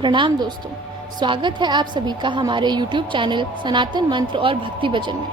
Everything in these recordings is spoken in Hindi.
प्रणाम दोस्तों, स्वागत है आप सभी का हमारे YouTube चैनल सनातन मंत्र और भक्ति भजन में।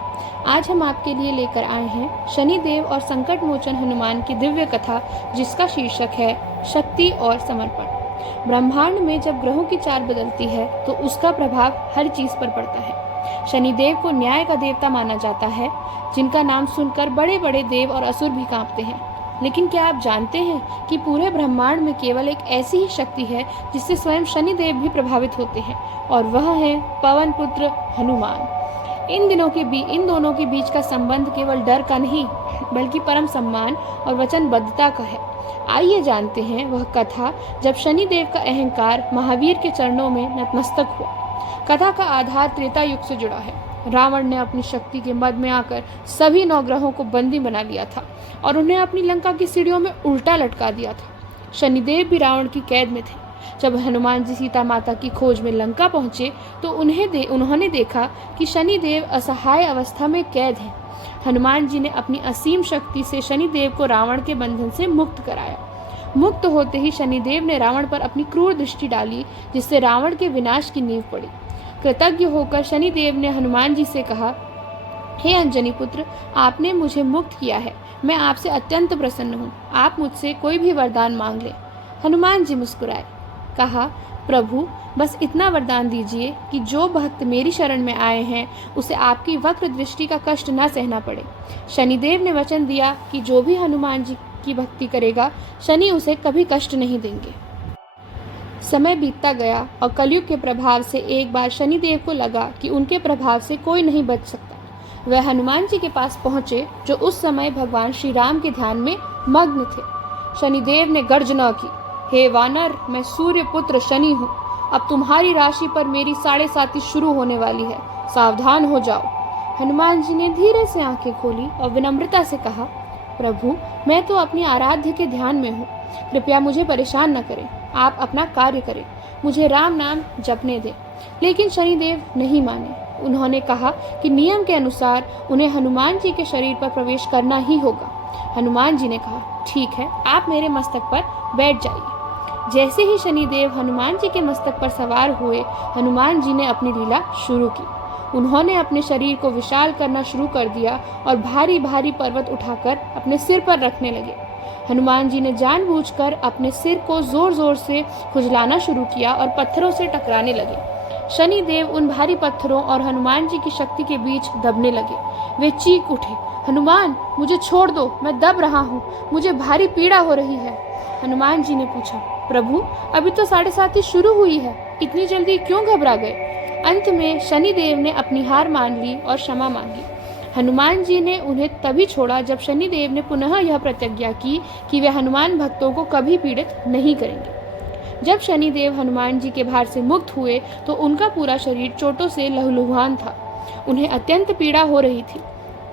आज हम आपके लिए लेकर आए हैं शनिदेव और संकट मोचन हनुमान की दिव्य कथा, जिसका शीर्षक है शक्ति और समर्पण। ब्रह्मांड में जब ग्रहों की चाल बदलती है तो उसका प्रभाव हर चीज पर पड़ता है। शनिदेव को न्याय का देवता माना जाता है, जिनका नाम सुनकर बड़े बड़े देव और असुर भी कांपते हैं। लेकिन क्या आप जानते हैं कि पूरे ब्रह्मांड में केवल एक ऐसी ही शक्ति है जिससे स्वयं शनिदेव भी प्रभावित होते हैं, और वह है पवन पुत्र हनुमान। इन दोनों के बीच का संबंध केवल डर का नहीं, बल्कि परम सम्मान और वचनबद्धता का है। आइए जानते हैं वह कथा जब शनिदेव का अहंकार महावीर के चरणों में नतमस्तक हुआ। कथा का आधार त्रेता युग से जुड़ा है। रावण ने अपनी शक्ति के मद में आकर सभी 9 ग्रहों को बंदी बना लिया था और उन्हें अपनी लंका की सीढ़ियों में उल्टा लटका दिया था। शनिदेव भी रावण की कैद में थे। जब हनुमान जी सीता माता की खोज में लंका पहुंचे तो उन्होंने देखा कि शनिदेव असहाय अवस्था में कैद हैं। हनुमान जी ने अपनी असीम शक्ति से शनिदेव को रावण के बंधन से मुक्त कराया। मुक्त होते ही शनिदेव ने रावण पर अपनी क्रूर दृष्टि डाली, जिससे रावण के विनाश की नींव पड़ी। कृतज्ञ होकर शनिदेव ने हनुमान जी से कहा, हे अंजनी पुत्र, आपने मुझे मुक्त किया है। मैं आपसे अत्यंत प्रसन्न हूँ। आप मुझसे कोई भी वरदान मांग ले। हनुमान जी मुस्कुराए, कहा, प्रभु, बस इतना वरदान दीजिए कि जो भक्त मेरी शरण में आए हैं उसे आपकी वक्र दृष्टि का कष्ट न सहना पड़े। शनिदेव ने वचन दिया कि जो भी हनुमान जी की भक्ति करेगा, शनि उसे कभी कष्ट नहीं देंगे। समय बीतता गया और कलयुग के प्रभाव से एक बार शनिदेव को लगा कि उनके प्रभाव से कोई नहीं बच सकता। वह हनुमान जी के पास पहुंचे, जो उस समय भगवान श्री राम के ध्यान में मग्न थे। शनिदेव ने गर्जना की, हे वानर, मैं सूर्य पुत्र शनि हूँ। अब तुम्हारी राशि पर मेरी 7.5 शुरू होने वाली है। सावधान हो जाओ। हनुमान जी ने धीरे से आंखें खोली और विनम्रता से कहा, प्रभु, मैं तो अपनी आराध्य के ध्यान में हूँ। कृपया मुझे परेशान न करें। आप अपना कार्य करें, मुझे राम नाम जपने दें। लेकिन शनिदेव नहीं माने। उन्होंने कहा कि नियम के अनुसार उन्हें हनुमान जी के शरीर पर प्रवेश करना ही होगा। हनुमान जी ने कहा, ठीक है, आप मेरे मस्तक पर बैठ जाइए। जैसे ही शनिदेव हनुमान जी के मस्तक पर सवार हुए, हनुमान जी ने अपनी लीला शुरू की। उन्होंने अपने शरीर को विशाल करना शुरू कर दिया और भारी भारी पर्वत उठाकर अपने सिर पर रखने लगे। हनुमान जी ने जानबूझकर अपने सिर को जोर जोर से खुजलाना शुरू किया और पत्थरों से टकराने लगे। शनिदेव उन भारी पत्थरों और हनुमान जी की शक्ति के बीच दबने लगे। वे चीख उठे, हनुमान, मुझे छोड़ दो, मैं दब रहा हूँ, मुझे भारी पीड़ा हो रही है। हनुमान जी ने पूछा, प्रभु, अभी तो 7.5 शुरू हुई है, इतनी जल्दी क्यों घबरा गए? अंत में शनिदेव ने अपनी हार मान ली और क्षमा मांगी। हनुमान जी ने उन्हें तभी छोड़ा जब शनिदेव ने पुनः यह प्रतिज्ञा की कि वे हनुमान भक्तों को कभी पीड़ित नहीं करेंगे। जब शनिदेव हनुमान जी के भार से मुक्त हुए तो उनका पूरा शरीर चोटों से लहूलुहान था। उन्हें अत्यंत पीड़ा हो रही थी।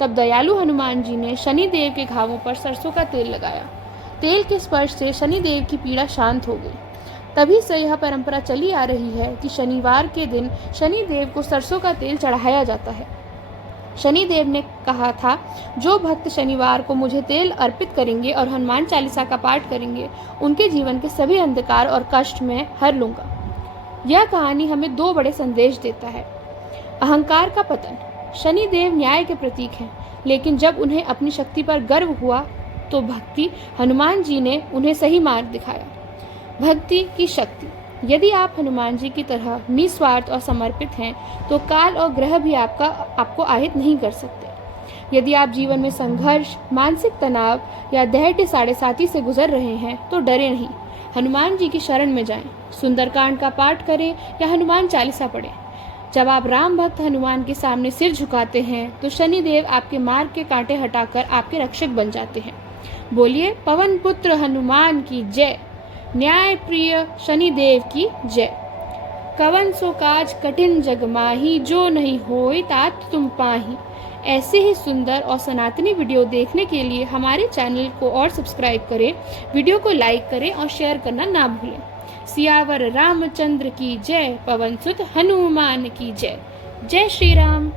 तब दयालु हनुमान जी ने शनिदेव के घावों पर सरसों का तेल लगाया। तेल के स्पर्श से शनिदेव की पीड़ा शांत हो गई। तभी से यह परंपरा चली आ रही है कि शनिवार के दिन शनिदेव को सरसों का तेल चढ़ाया जाता है। शनिदेव ने कहा था, जो भक्त शनिवार को मुझे तेल अर्पित करेंगे और हनुमान चालीसा का पाठ करेंगे, उनके जीवन के सभी अंधकार और कष्ट मैं हर लूंगा। यह कहानी हमें 2 बड़े संदेश देता है। अहंकार का पतन। शनिदेव न्याय के प्रतीक हैं, लेकिन जब उन्हें अपनी शक्ति पर गर्व हुआ तो भक्ति हनुमान जी ने उन्हें सही मार्ग दिखाया। भक्ति की शक्ति। यदि आप हनुमान जी की तरह निस्वार्थ और समर्पित हैं तो काल और ग्रह भी आपको आहित नहीं कर सकते। यदि आप जीवन में संघर्ष, मानसिक तनाव या दैर्घ्य 7.5 से गुजर रहे हैं तो डरे नहीं। हनुमान जी की शरण में जाएं, सुंदरकांड का पाठ करें या हनुमान चालीसा पढ़ें। जब आप राम भक्त हनुमान के सामने सिर झुकाते हैं तो शनिदेव आपके मार्ग के कांटे हटाकर आपके रक्षक बन जाते हैं। बोलिए, पवन पुत्र हनुमान की जय। न्याय प्रिय शनिदेव की जय। कवन सो काज कठिन जग माही, जो नहीं होई तात तुम पाही। ऐसे ही सुंदर और सनातनी वीडियो देखने के लिए हमारे चैनल को और सब्सक्राइब करें, वीडियो को लाइक करें और शेयर करना ना भूलें। सियावर रामचंद्र की जय, पवन सुत हनुमान की जय। जय श्री राम।